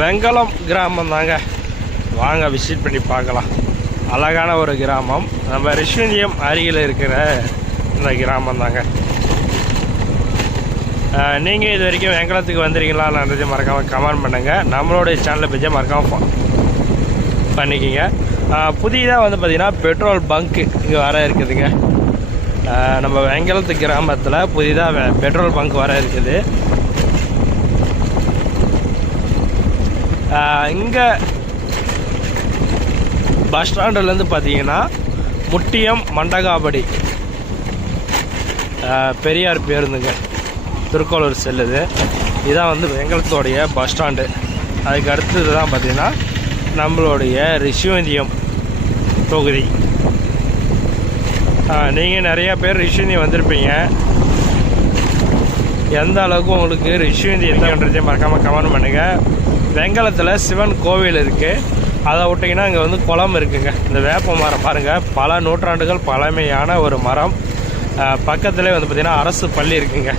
வெங்கலம் கிராமம் தாங்க. வாங்க விசிட் பண்ணி பார்க்கலாம். அழகான ஒரு கிராமம். நம்ம ரிஷிவந்தியம் அருகில் இருக்கிற இந்த கிராமம் தாங்க. நீங்கள் இது வரைக்கும் வெங்கலத்துக்கு வந்துருக்கீங்களான்றதை மறக்காமல் கமெண்ட் பண்ணுங்கள். நம்மளுடைய சேனலை பேஜை மறக்காமல் பண்ணிக்கிங்க. புதிதாக வந்து பார்த்திங்கன்னா பெட்ரோல் பங்க்கு இங்கே வர இருக்குதுங்க. நம்ம வெங்கலத்து கிராமத்தில் புதிதாக பெட்ரோல் பங்க் வர இருக்குது. இங்கே பஸ் ஸ்டாண்டுலேருந்து பார்த்தீங்கன்னா முட்டியம் மண்டகாபடி பெரியார் பேருந்துங்க திருக்கோளூர் செல்லுது. இதான் வந்து வெங்கலத்தோடைய பஸ் ஸ்டாண்டு. அதுக்கு அடுத்தது தான் பார்த்திங்கன்னா நம்மளுடைய ரிஷிவந்தியம் தொகுதி. நீங்கள் நிறையா பேர் ரிஷிவந்தியம் வந்திருப்பீங்க. எந்த அளவுக்கு உங்களுக்கு ரிஷிவந்தியன்றதே மறக்காமல் கமெண்ட் பண்ணுங்கள். வெங்கலத்தில் சிவன் கோவில் இருக்குது. அதை விட்டிங்கன்னா இங்கே வந்து குளம் இருக்குங்க. இந்த வேப்ப மரம் பாருங்கள், பல நூற்றாண்டுகள் பழமையான ஒரு மரம். பக்கத்துலேயே வந்து பார்த்திங்கன்னா அரசு பள்ளி இருக்குங்க.